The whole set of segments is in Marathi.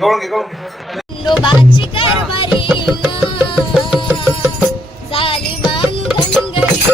गवळून घे, गवळून घे. खंडोबाची कारभारी झाली बांधन घरी.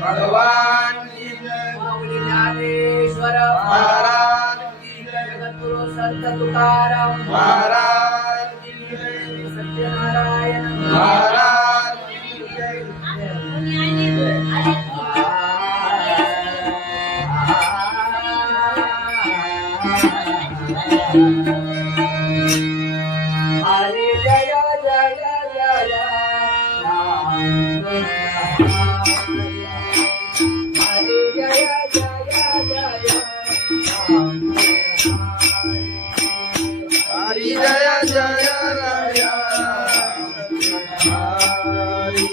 भगवान की जय. माऊली ज्ञानेश्वर महाराज की जय. जगद्गुरु संत तुकाराम महाराज की जय. सत्यनारायण महाराज की जय. हरे जय जय जय हरे जय जय जय हरी जय जय राया. हरी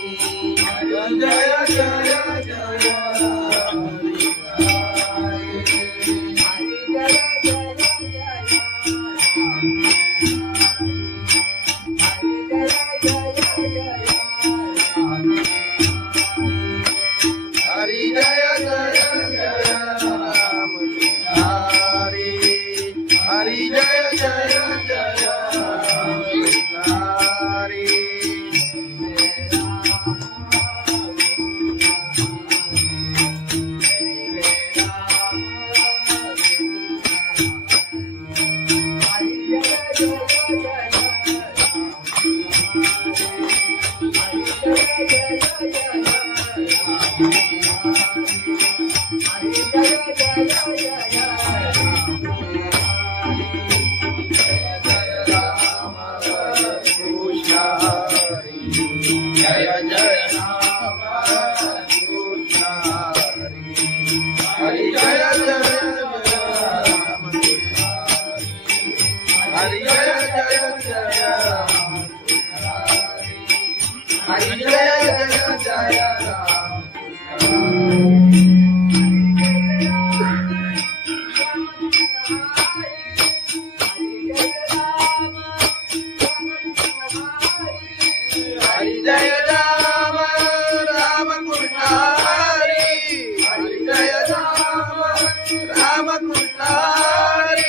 जय जय जय जय. हरी जय जय जय राम. हरी हरी जय जय जय. हरी जय जय जय राम हरी जय जय जय राम हरी जय राम राम कृष्ण हरी हरी जय राम राम कृष्ण हरी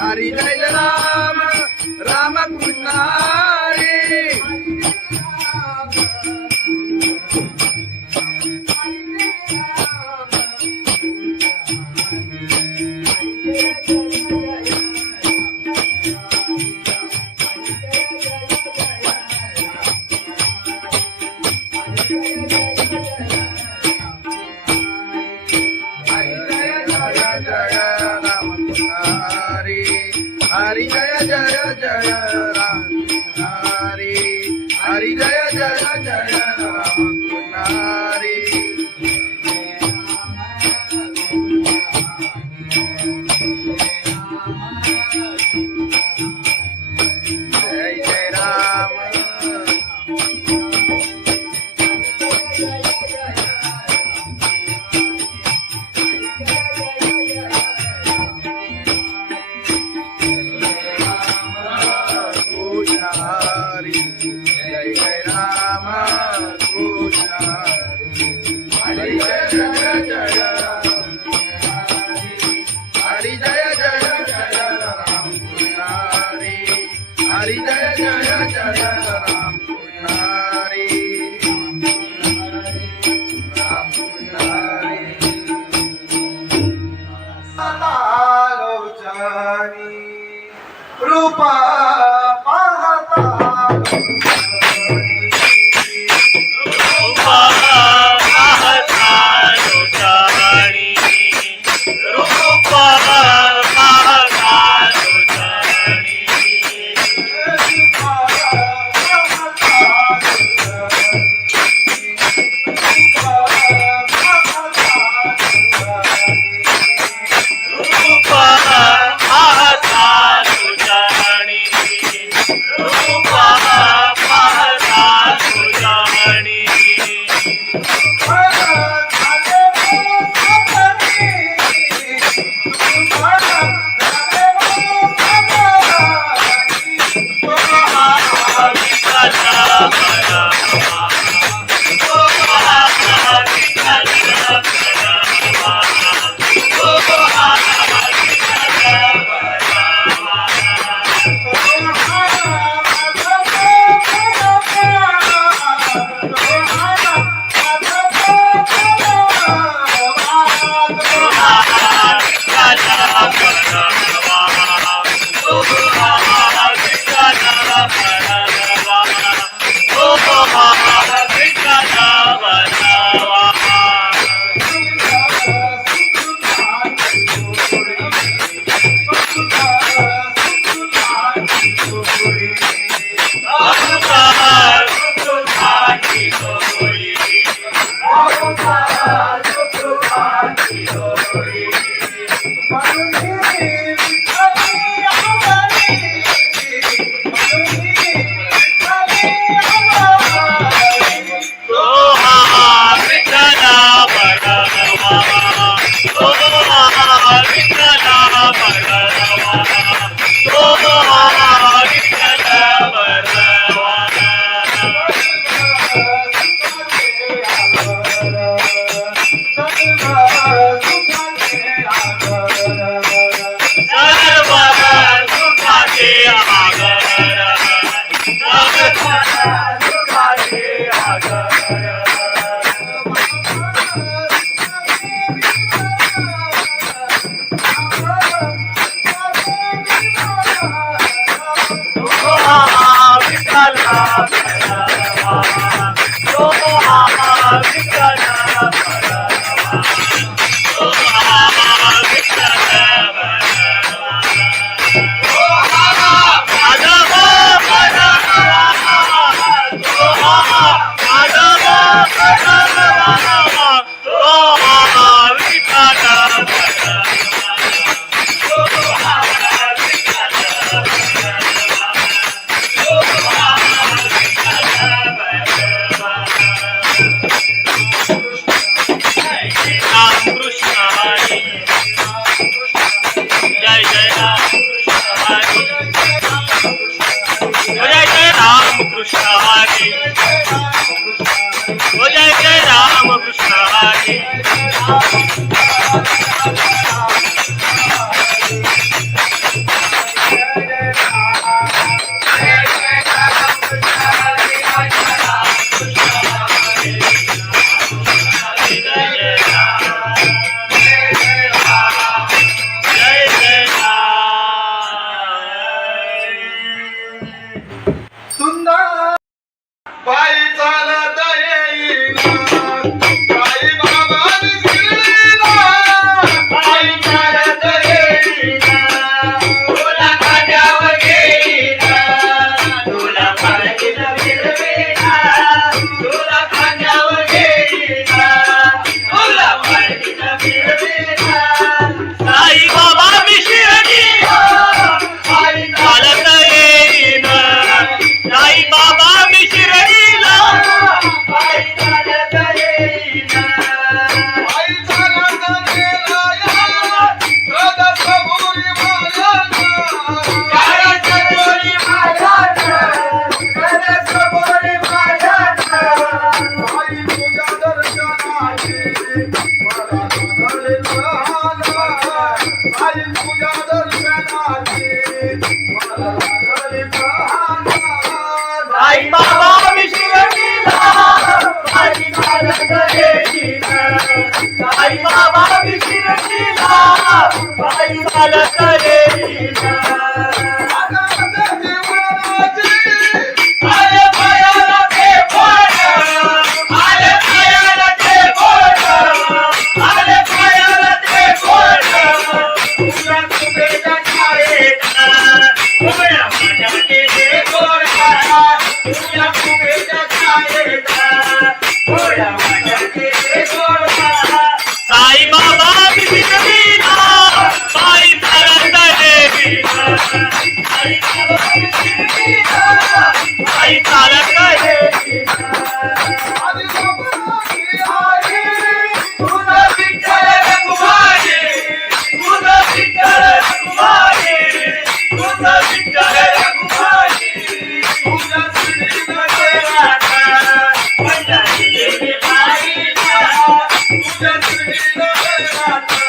हरी जय राम राम कृष्ण हरी हरी जय जय जय राम हरी हरी जय जय जय राम हरी जय जय राम हरी जय जय राम कृष्ण हरी जय जय जय हरी जय जय जय राम कृष्ण हरी जय जय जय राम कृष्ण राम कृष्ण आलोचनी रूपा पाहता सुंदर पायी चालत येईन साई बाबा शिर्डीला पायी चालत येईन तुला खांद्यावर घेईन तुला पालखीत फिरवीन तुला खांद्यावर घेईन तुला पालखीत फिरवीन साई बाबा शिर्डीला पायी चालत येईन साई बाबा शिर्डीला पायी चालत येईन पायी चालत गेला रथ सबुरी माझ्या रथ सबुरी माझ्या रथ सबुरी माझ्या आई तुझ्या दर्शनाची मला झाले लहान आई तुझ्या दर्शनाची मला झाले लहान साई बाबा शिर्डीला पायी चालत येईन साई बाबा शिर्डीला पायी चालत येईन आले पायाला ते बोट आले पायाला ते बोट आले पायाला ते बोट तुझ्या कुबेच्या छायेत उभ्या माझ्या केले गोडा तुझ्या कुबेच्या छायेत उभ्या माझ्या केले गोडा साई बाबा शिर्डीला पायी चालत येईन साई बाबा शिर्डीला पायी चालत येईन आदी बाबाची आई तुझा विठ्ठल रखुमाई तुझा विठ्ठल रखुमाई तुझा विठ्ठल रखुमाई तुझ्या शिर्डीमध्ये राहता पंढरीची पायीला तुझ्या शिर्डीमध्ये राहता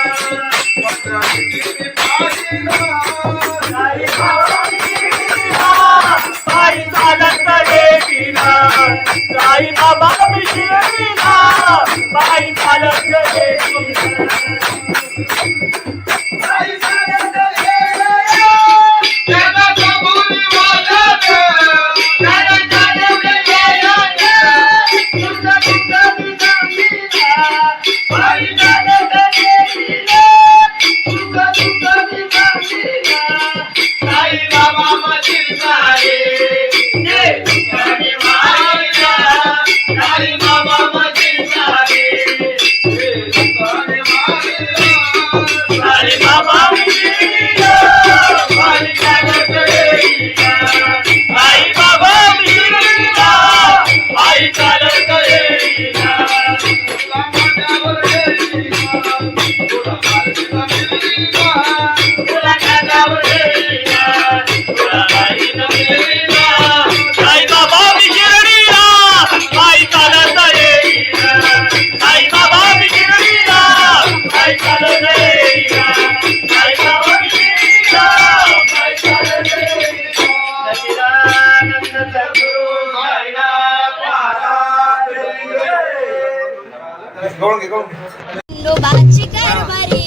पंढरीची पायीला साई बाबा शिर्डीला पायी चालत येईन साई बाबा शिर्डीला पायी चालत येईन पायी चालत येईन त्याला कबुली वाजत त्याला चालवले गेल्याने तुझं दुःख मी सांगीना पायी चालत येईन तुझं दुःख मी सांगीना साई बाबा मधील सारे ते दुःख मी मारिना साई बाबा मधील सारे ते दुःख मी मारिना साई बाबा शिर्डीला पायी चालत येईन साई बाबा शिर्डीला पायी चालत येईन तुला खांद्यावर घेईन तुला पालखीत फिरवीन तुला खांद्यावर घेईन तुला पालखीत फिरवीन साई बाबा शिर्डीला पायी चालत येईन साई बाबा शिर्डीला पायी चालत येईन साई बाबा शिर्डीला पायी चालत येईन सच्चिदानंद सद्गुरु साईनाथ महाराज खंडोबाची कारभारी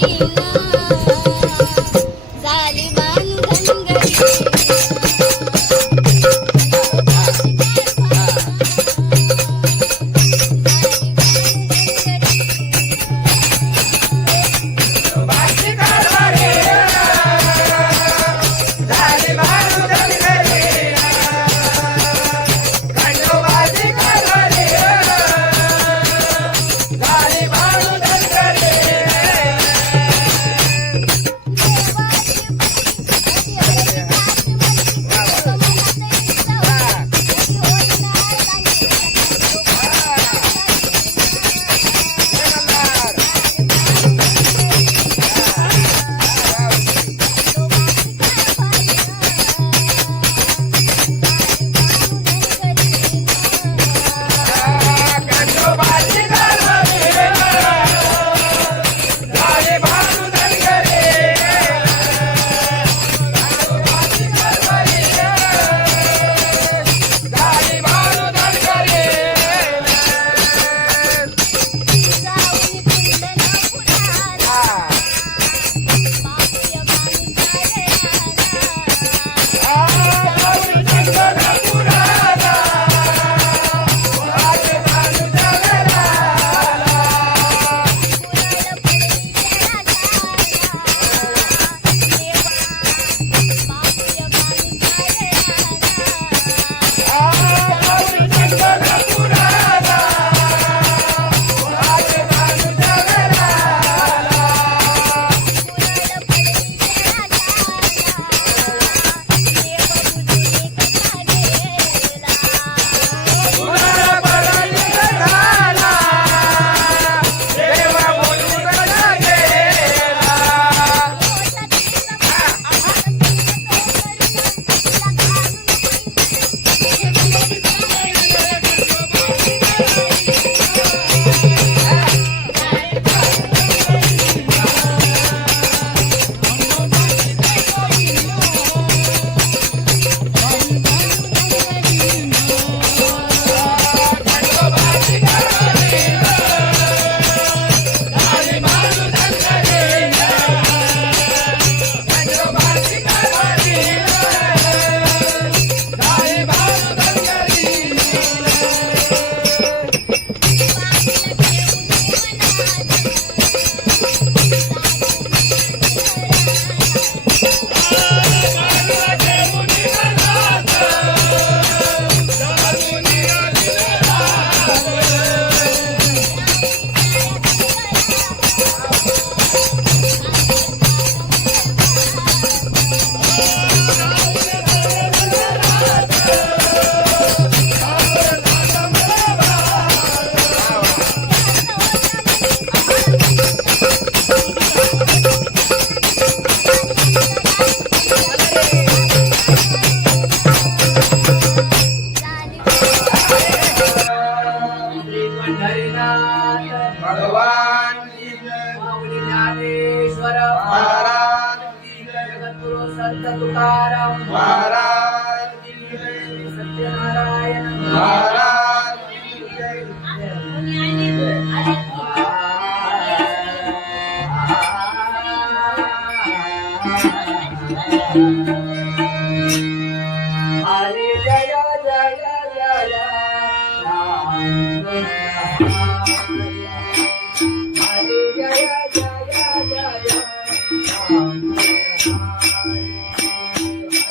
झाली बांधनगरी महाराज की जय जगद्गुरु संत तुकाराम महाराज की जय सत्यनारायण महाराज की जय हरे जय जय जय हरे जय जय जय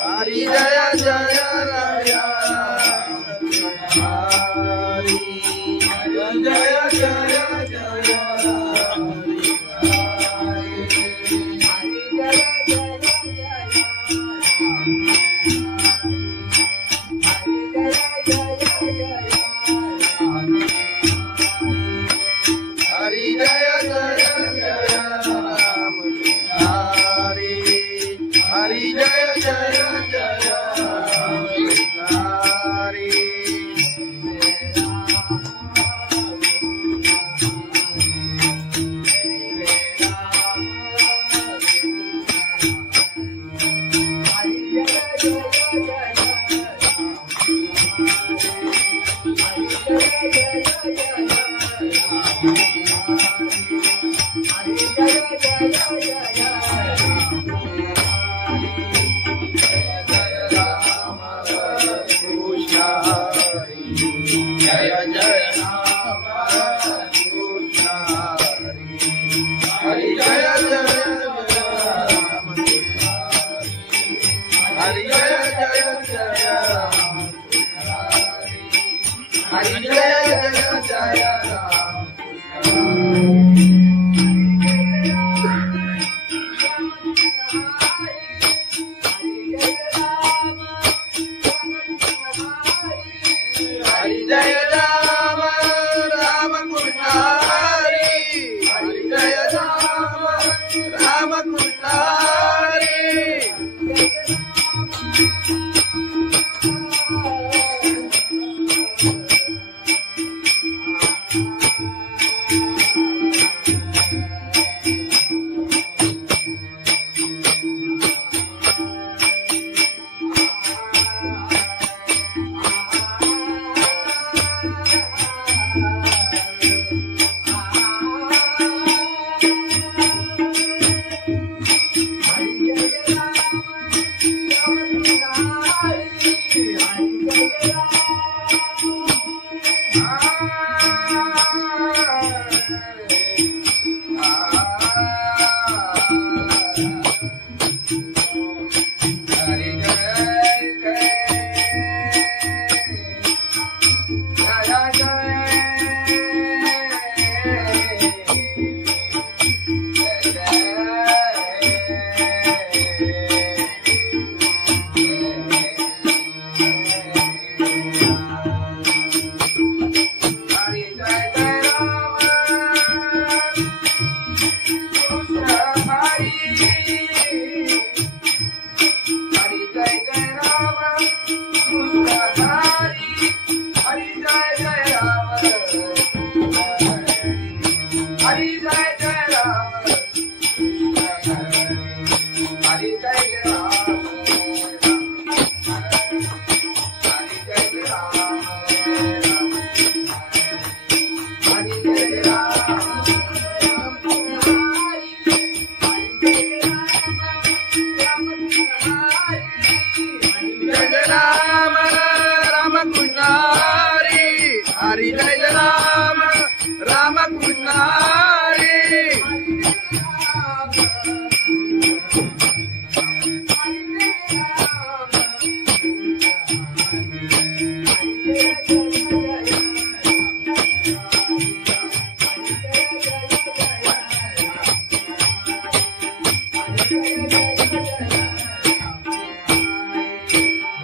हरि जय जय राया हरि जय जय जय हरि जय जय जय राम हरि हरि जय जय जय राम हरि कृष्ण हरि जय जय राम कृष्ण हरि जय जय राम हरि जय जय जय राम हरि जय जय जय राम हरि जय राम राम कृष्ण हरि हरि जय राम राम कृष्ण हरि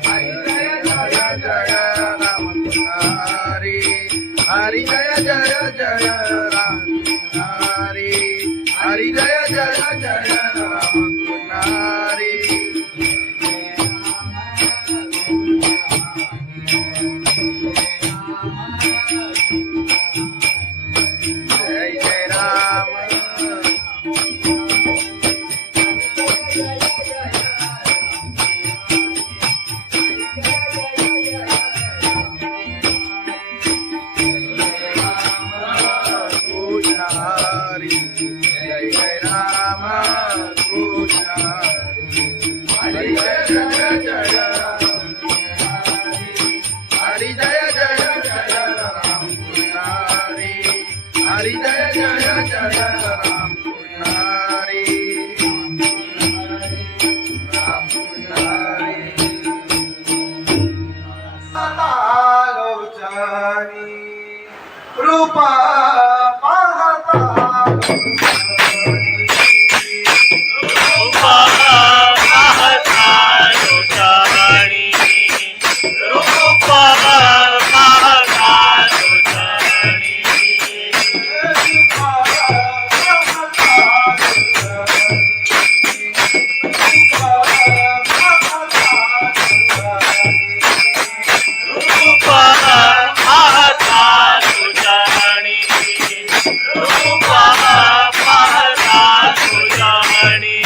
हरि जय राम राम कृष्ण हरि जय जय जय राम हरि हरि जय जय जय राम हरि जय जय राम रूपा पाहता लोटाणी रूपा पाहता लोटाणी रूपा पाहता लोटाणी रूपा पाहता लोटाणी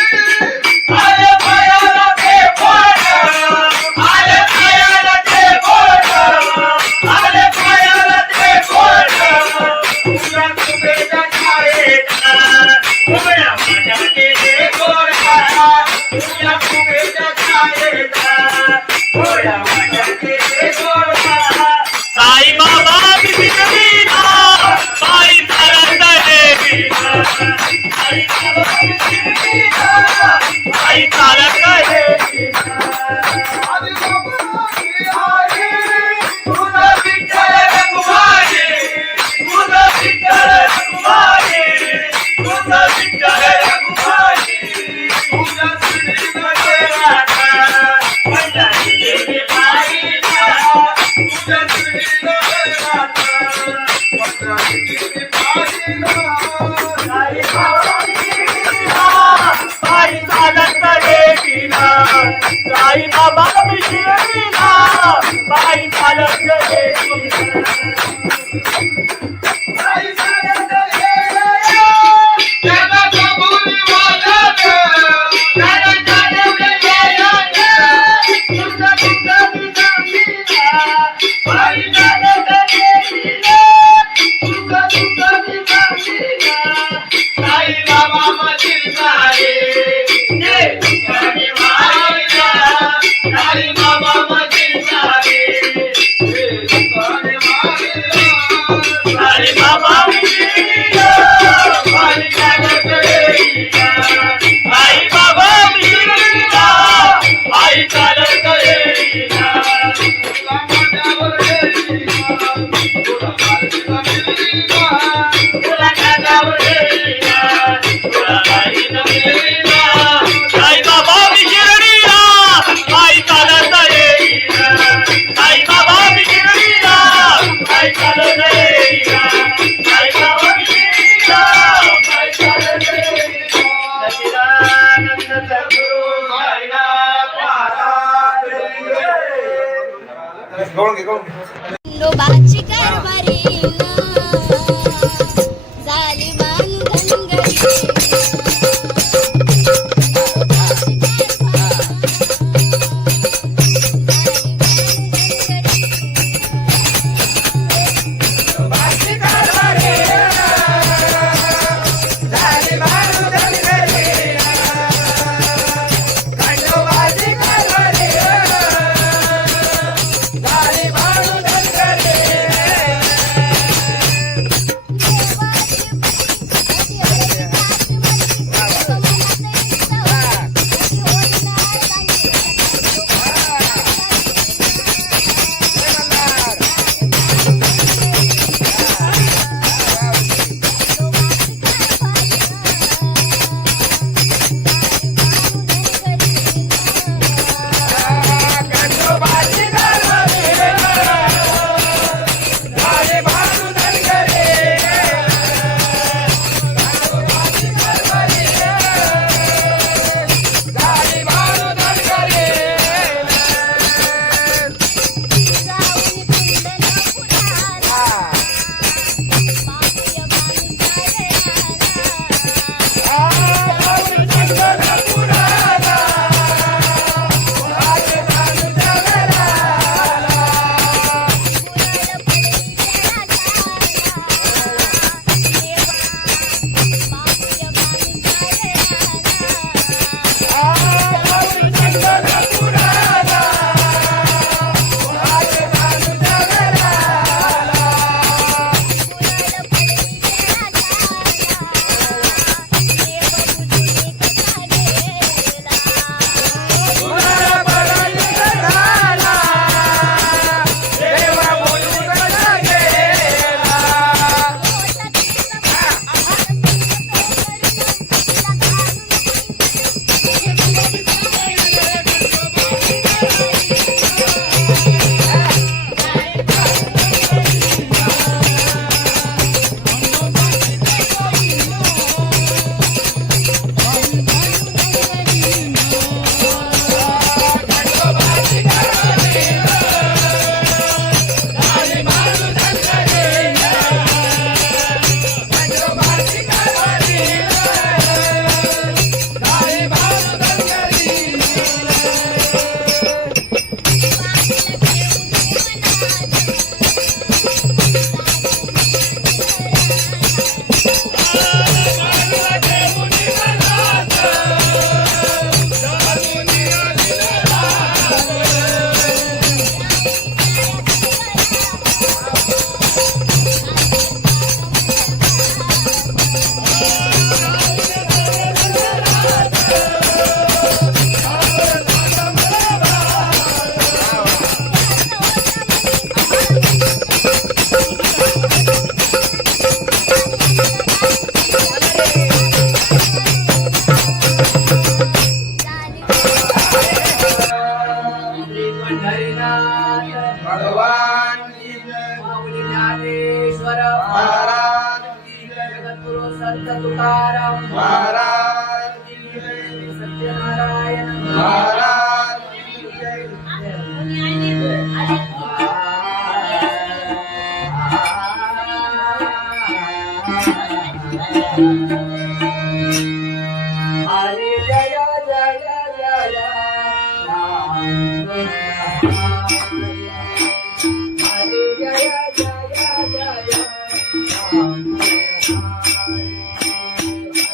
अरे भया या कुबेच्या छायेचा थोड्या वाट्याचे गोळा साई बाबा बिघडीला बाई चालत देवीला साई बाबा बिघडीला बाई चालत देवीला आधी बाबाची आई तुझं विठ्ठल रघुमाई तुझं विठ्ठल रघुमाई तुझं विठ्ठल रघुमाई तुझ्या श्रीमध्ये राधा पंढरी देवी बाईला तुझ्या श्रीमध्ये राधा पंढरी देवी बाईला साई बाबा बिघडीला बाई चालत देवीला साई बाबा बिघडीला बाई चालत देवीला आई चालत ये त्याला कबुली वाजत त्याला चालत ये तुझं तुझं बिघडीला बाई चालत देवीला तुझं तुझं बिघडीला साई बाबा मधील सारे ते तुझ्याने वाहिला साई बाबा मधील सारे ते तुझ्याने वाहिला साई बाबा बिघडीला बाई चालत देवीला साई बाबा बिघडीला बाई चालत देवीला तुला माझ्यावर येईना तुला माझीला मिळीना तुला खांद्यावर देवीला तुला बाईनं मिळवीला साई बाबा बिघडीला बाई चालत देवीला साई बाबा बिघडीला बाई चालत देवीला साई बाबा बिघडीला बाई चालत देवीला सच्चिदानंद सद्गुरु साईनाथ महाराज खंडोबाची कारभारी झाली बांधनगरी महाराज की जय जगद्गुरु संत तुकाराम महाराज की जय सत्यनारायण महाराज की जय हरे जय जय जय राम हरे जय जय जय राम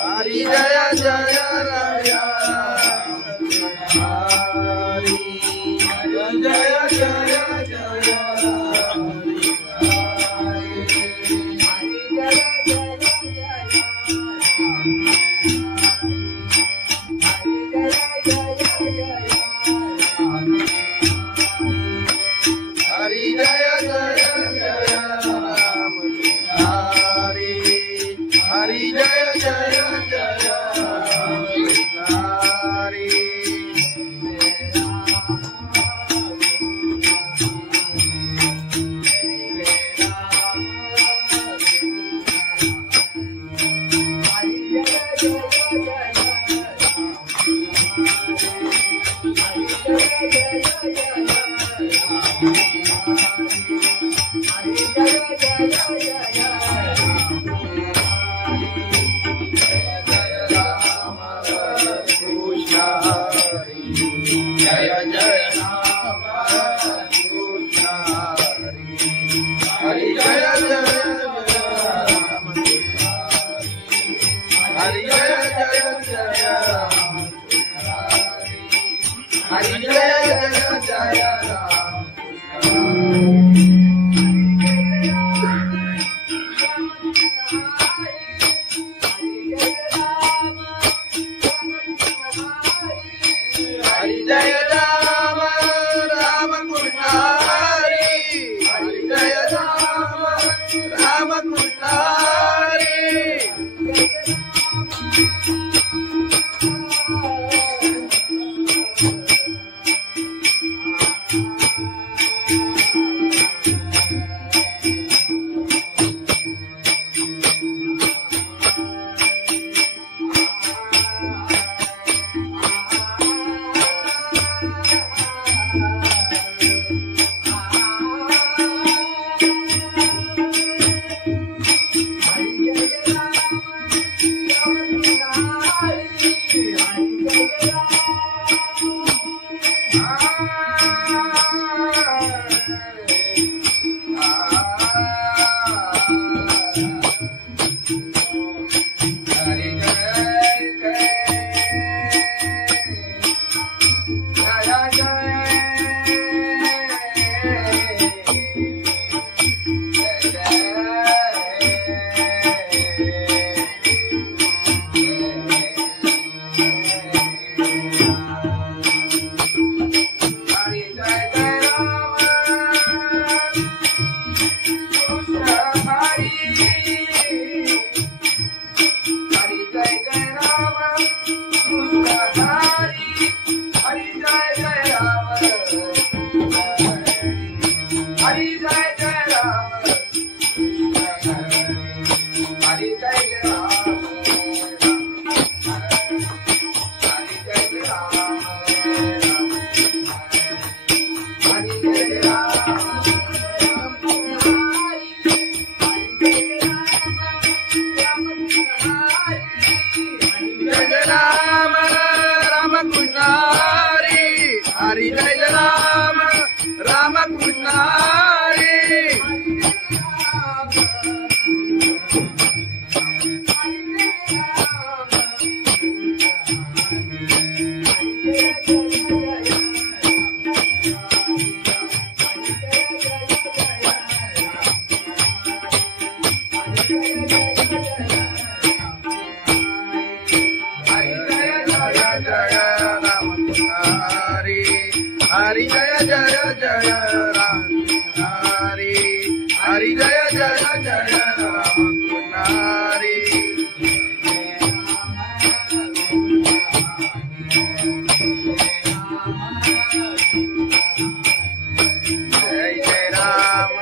हरि जय जय राय हरि जय जय जय हरि जय जय जय राम हरि हरि जय जय जय हरि कृष्ण हरि जय जय राम कृष्ण हरि जय जय राम हरि जय जय राम हरि जय जय राम हरि जय राम राम कृष्ण हरि हरि जय राम राम कृष्ण हरि हरि जय राम राम कृष्ण हरि हरि जय जय जय राम हरि हरि जय जय जय राम हरि जय जय राम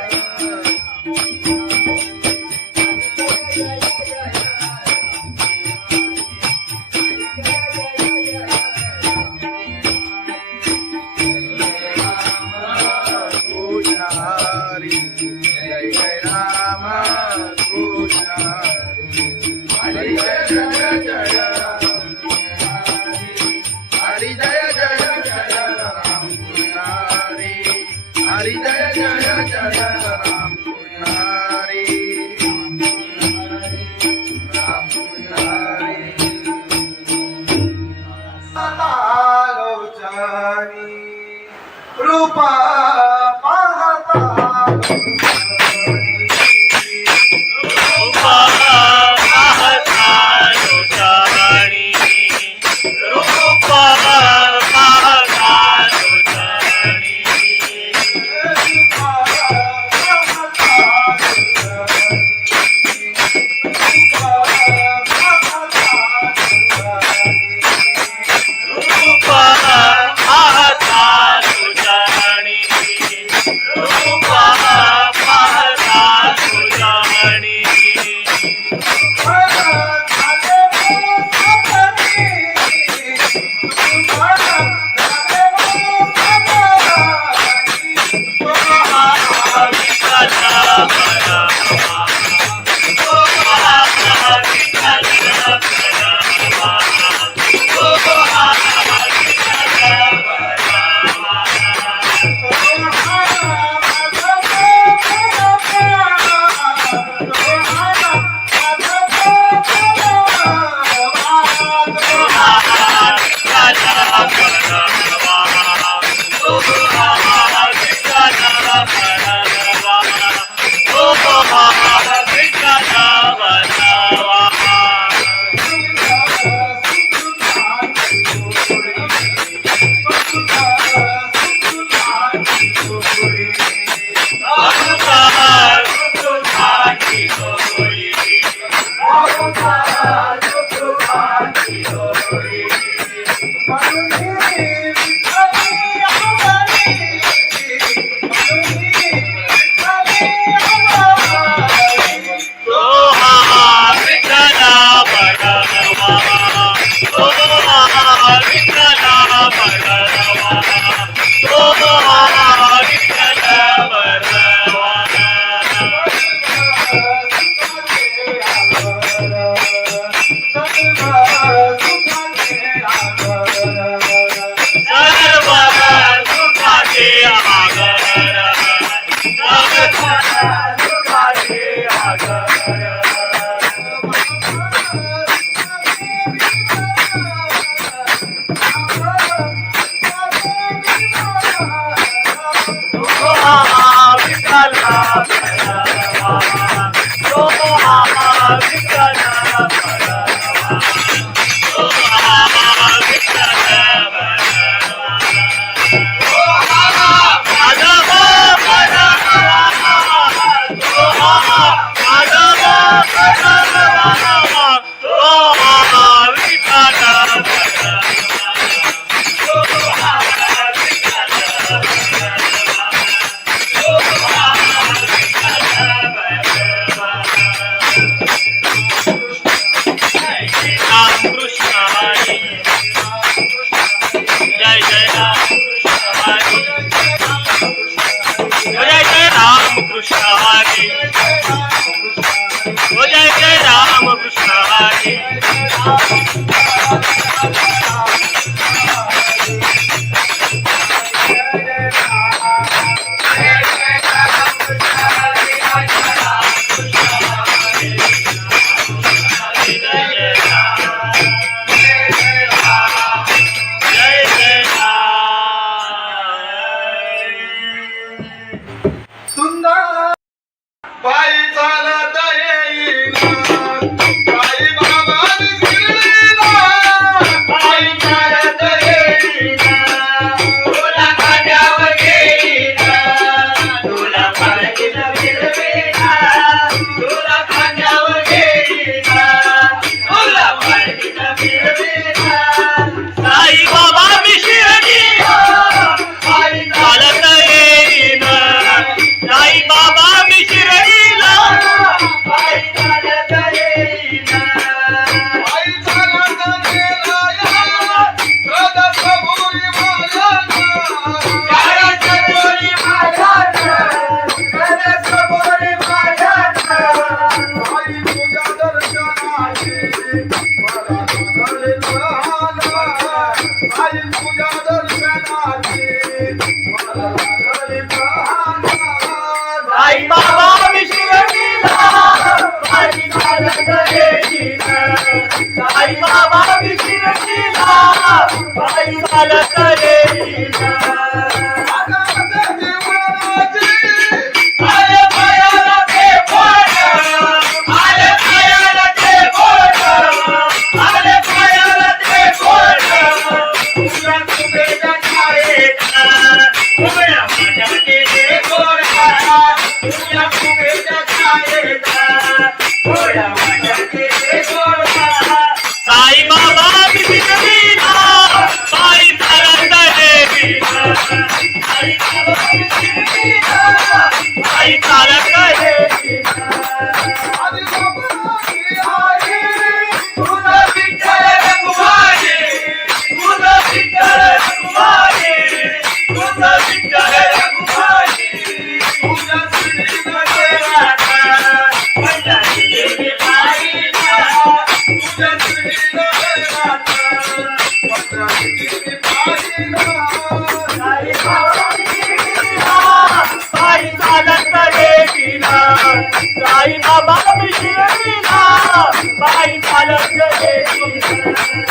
रूपा पाहता तुझ्याणी रूपा पाहता तुझ्याणी रूपा पाहता तुझ्याणी रूपा पाहता तुझ्याणी आई साई बाबा मी शिर्डीला पायी चालत गेली.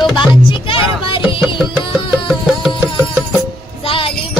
खंडोबाची कारभारी झाली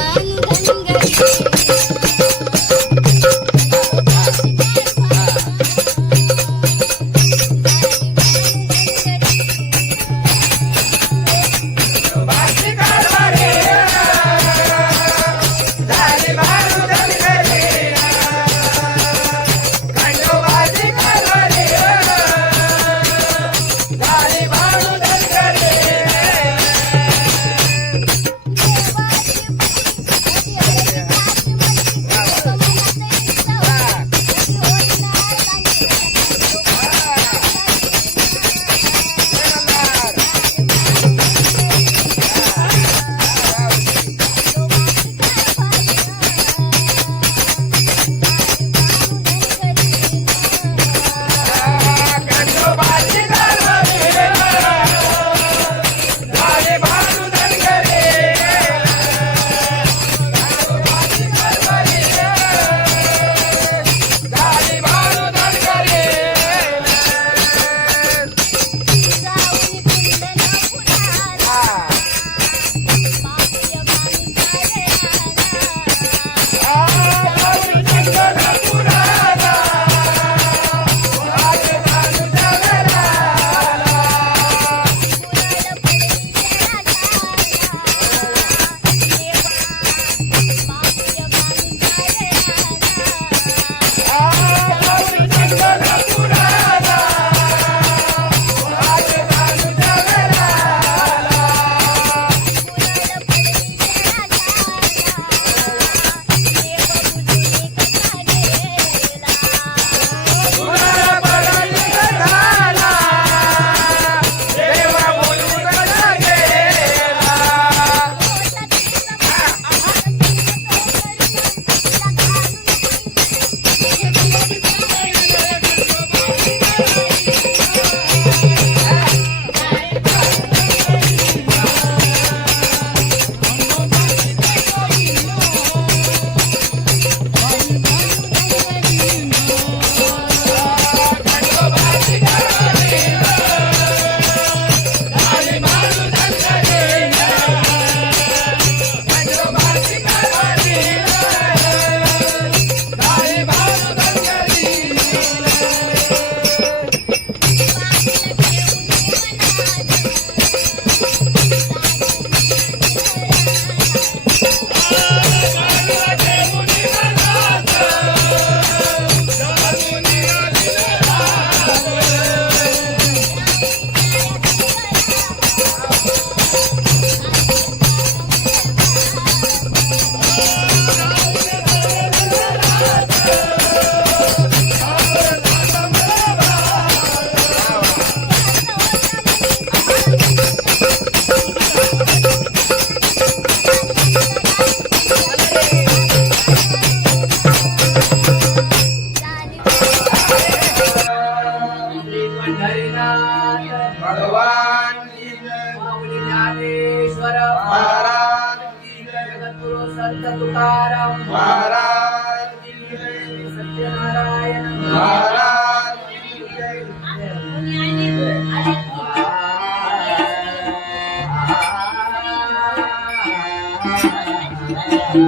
संत तुकाराम महाराज सत्यनारायण महाराज हरी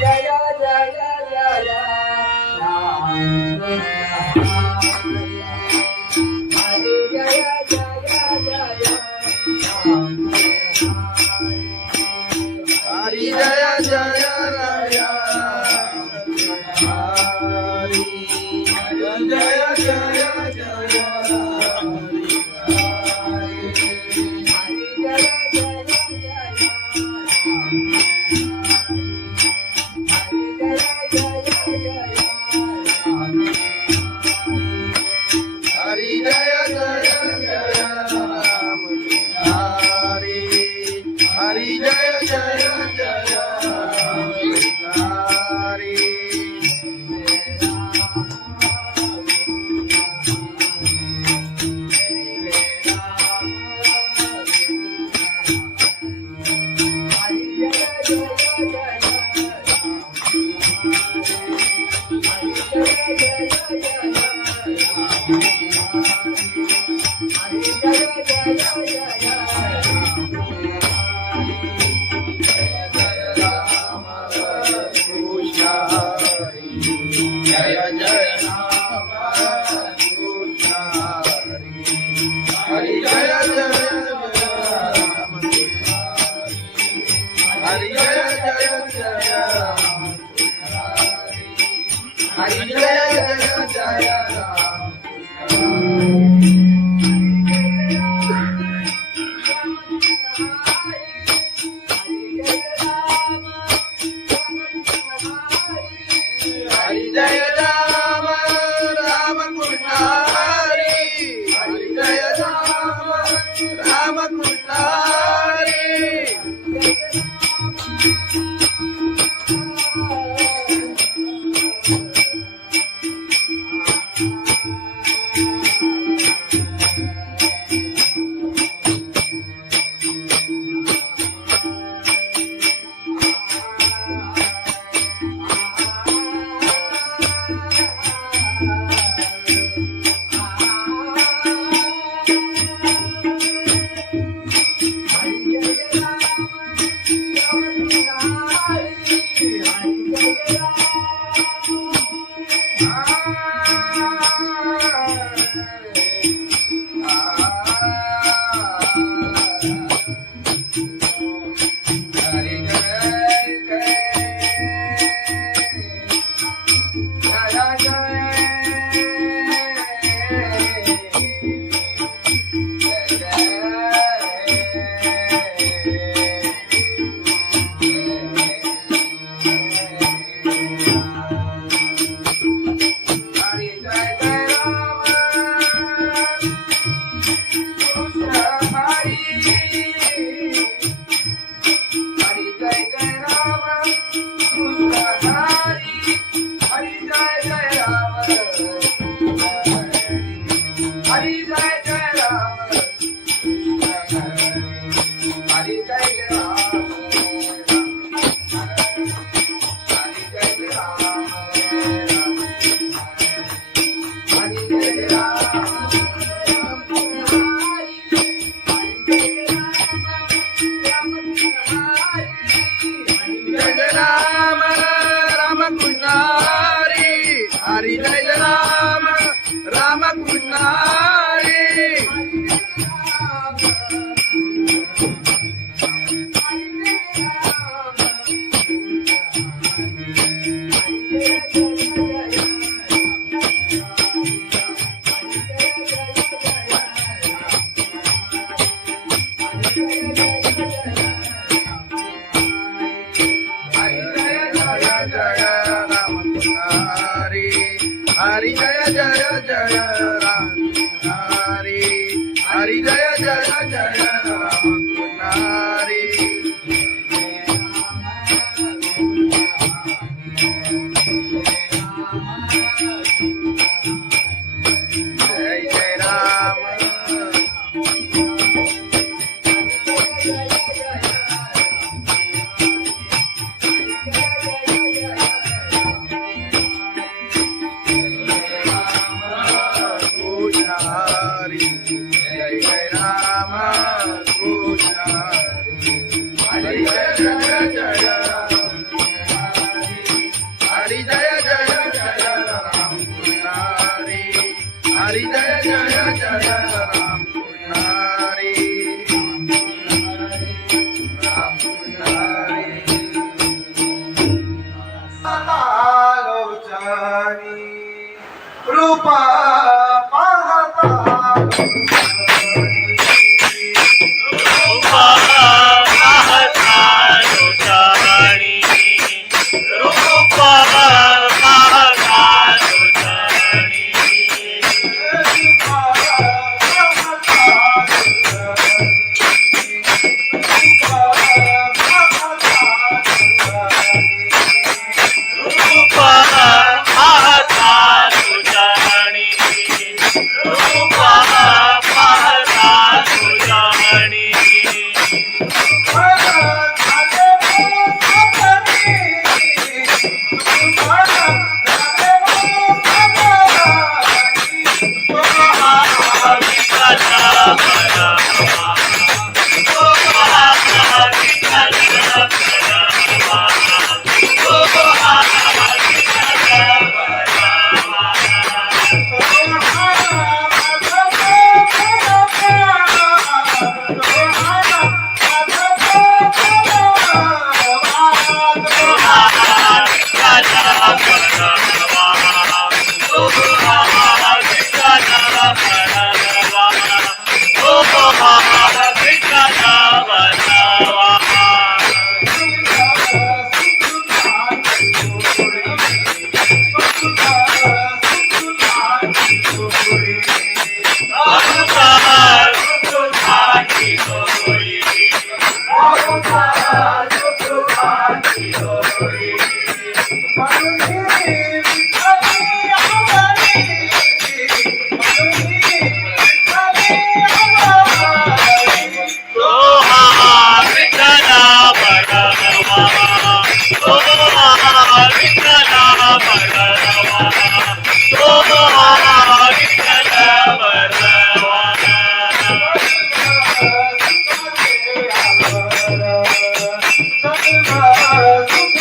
जय जय जय राम हरी जय जय जय राम हरी जय जय राया हरी जय जय जय हरी जय जय जय राम हरी हरी जय जय जय हरी जय जय राम कृष्ण हरि जय जय राम हरि जय जय जय राम हरि जय जय जय राम हरि जय राम राम कृष्ण हरि हरि जय राम राम कृष्ण हरि राम राम कृष्ण हरी हरी जय राम राम कृष्ण हरी हरि जय जय जय राम हरि हरि जय जय जय राम हरि जय जय राम हरि जय जय राम जय जय हरी जय जय जय राम पुजारी हरी जय जय जय राम पुजारी राम पुजारी आलोचनी रूपा पाहता रूपा पाहता लोचनी रूपा पाहता लोचनी रूपा पाहता लोचनी रूपा पाहता लोचनी सुख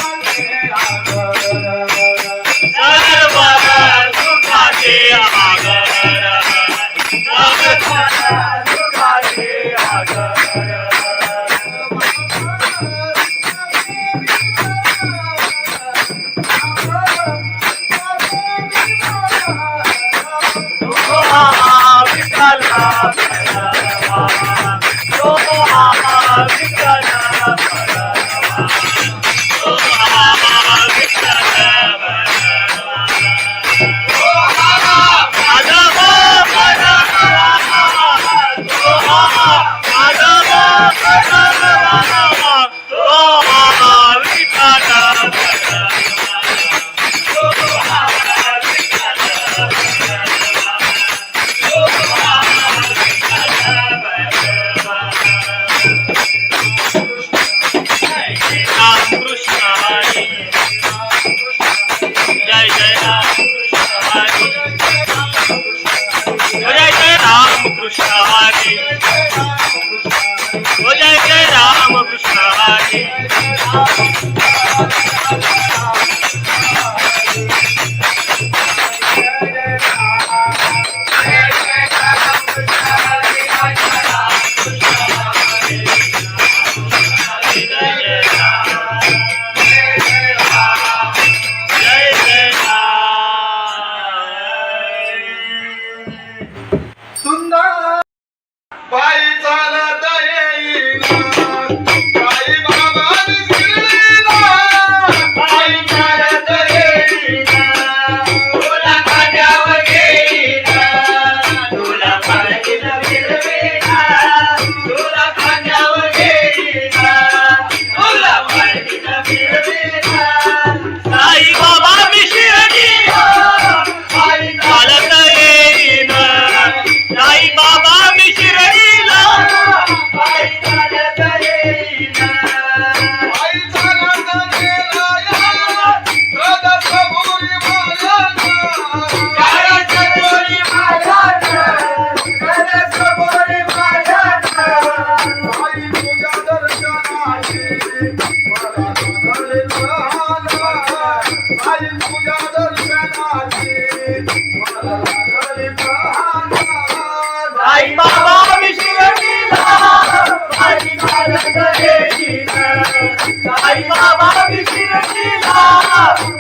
साई बाबा शिर्डीला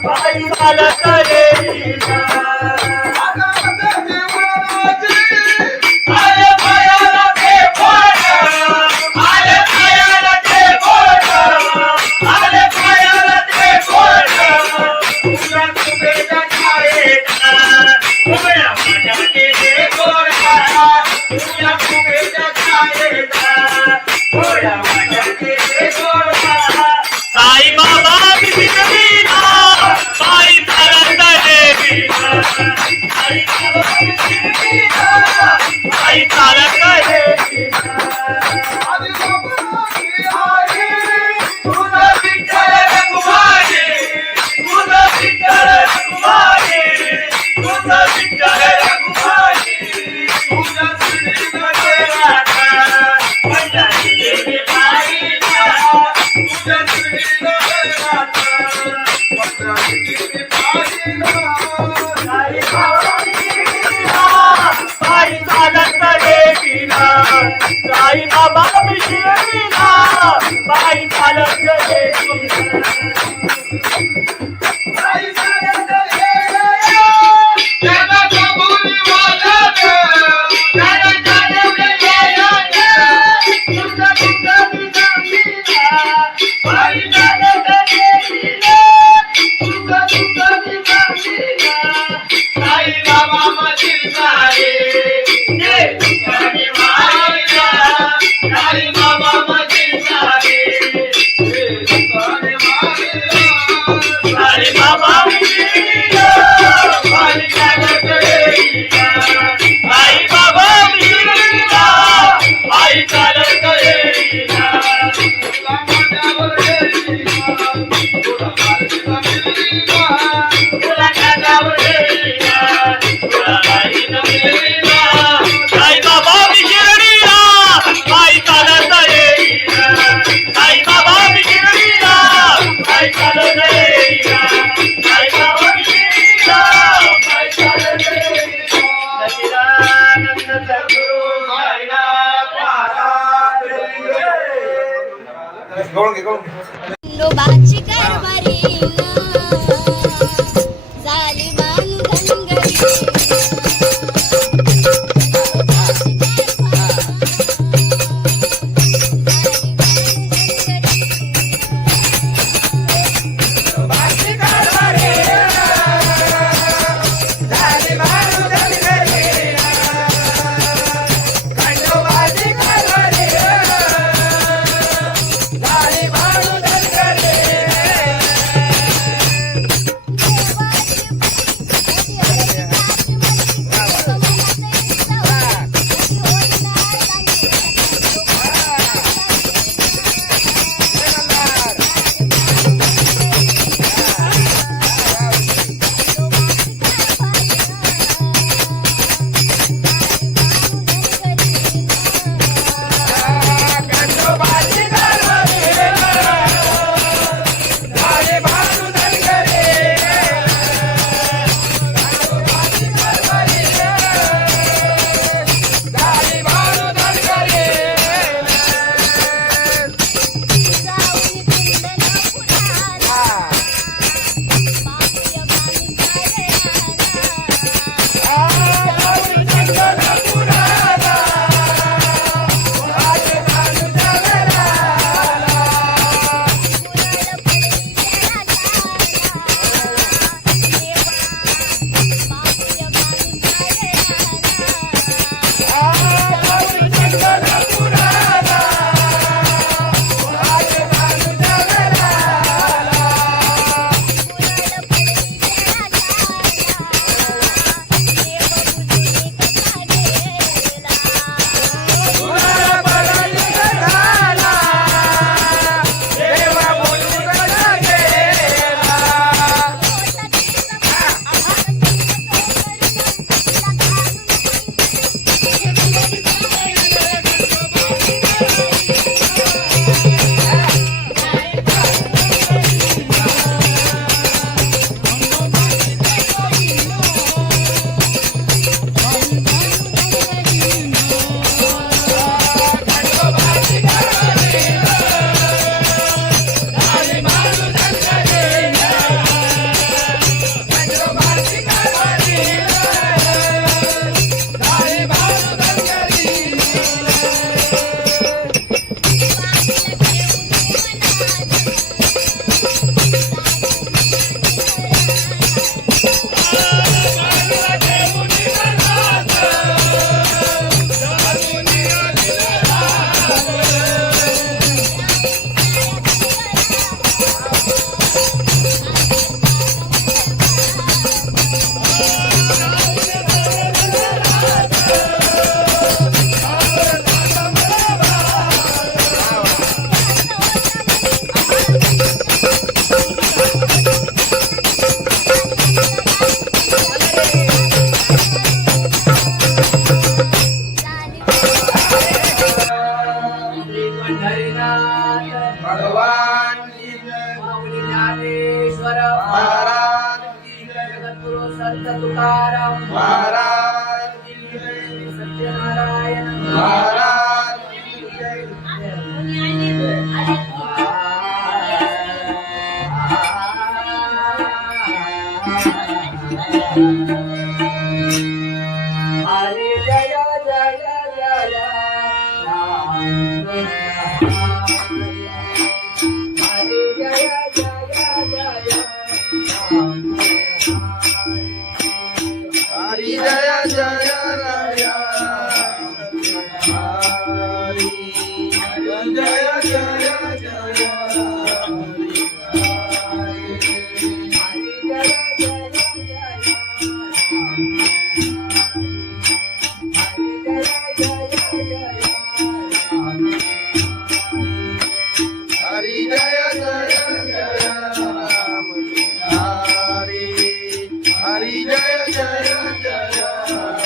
पायी चालत येईना आले पायाला ते बोट आले पायाला ते बोट आले पायाला ते बोट तुझ्या कुबेच्या छायेत उभ्या माझ्या केले गोरा तुझ्या कुबेच्या छायेत उभ्या माझ्या केले गोरा साई बाबा शिर्डीला पायी चालत येईना साई बाबा शिर्डीला पायी चालत येईना तुझं विठ्ठल रखुमाई तुझं विठ्ठल रखुमाई तुझं विठ्ठल रखुमाई तुझ्या श्रीमध्ये राधा पंढरी देवी बाईला तुझ्या श्रीमध्ये राधा पंढरी देवी बाईला साई बाबा शिर्डीला पायी चालत येईना साई बाबा शिर्डीला पायी चालत येईना साई चालत येईना त्याला कबुली वाजत त्याला जाणवले येईना तुझं तुझं निजामीला पायी चालत येईना तुझं तुझं निजामीला साई बाबा मधील सारे जे तुझ्याने मायला साई बाबा मधील सारे जे तुझ्याने मायला साई बाबा शिर्डीला पायी चालत येईना साई बाबा शिर्डीला पायी चालत येईना तुला माझ्यावर येईना तुला माझ्यावर येईना तुला माझ्यावर येईना तुला माझ्यावर येईना साई बाबा शिर्डीला पायी चालत येईना साई बाबा शिर्डीला पायी चालत येईना साई बाबा शिर्डीला पायी चालत येईना सच्चिदानंद सद्गुरु साईनाथ महाराज गवळण घे गवळण घे. खंडोबाची कारभारी झाली बानू धनगरी झाली हरी जय जय जय राम हरी जय जय जय राम हरि जय जय राया हरि जय जय जय हरि जय जय जय राम हरि हरि जय जय जय राम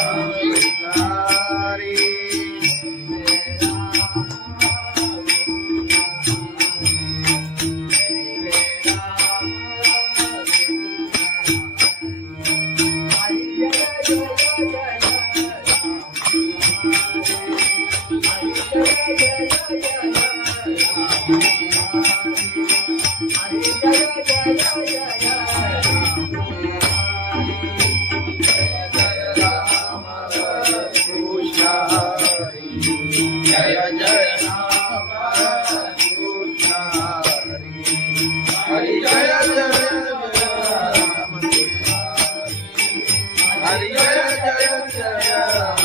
हरि जय जय राम कृष्ण हरि जय जय राम हरि जय जय जय राम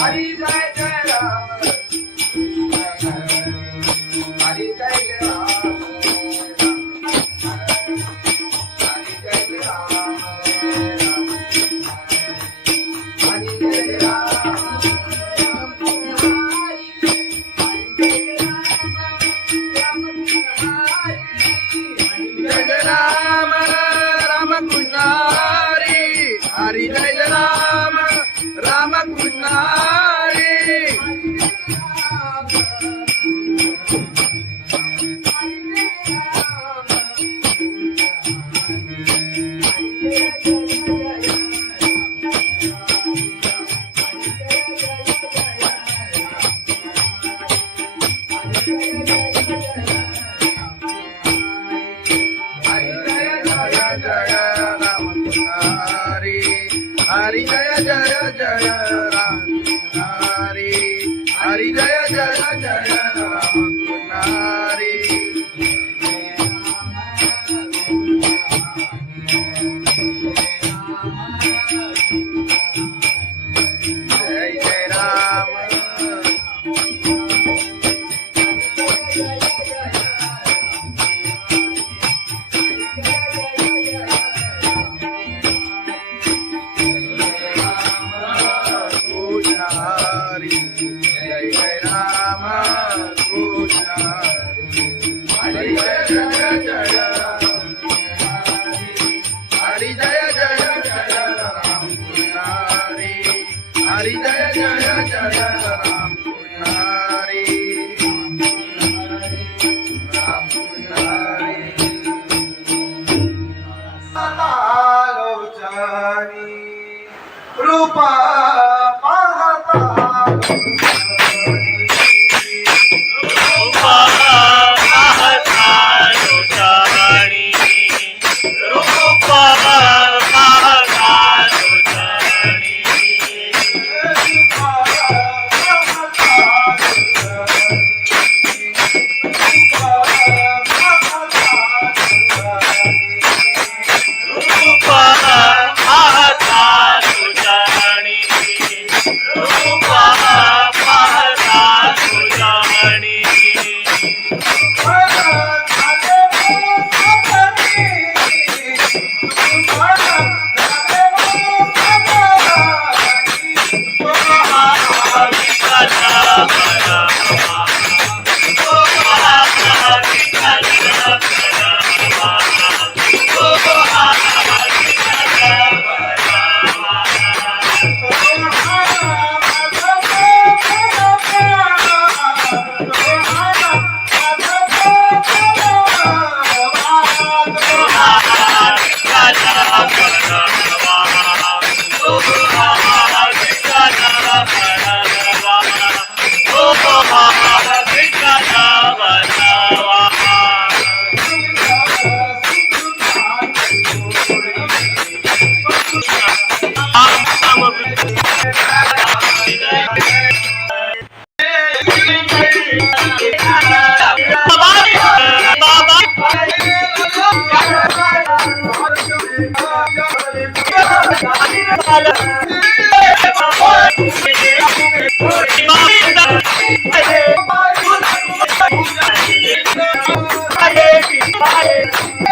हरि जय जय जय राम हरि जय राम राम कृष्ण हरि हरि जय राम राम कृष्ण हरि हरि जय राम राम कृष्ण हरि हरि जय जय जय राम हरि हरि जय जय जय राम हरि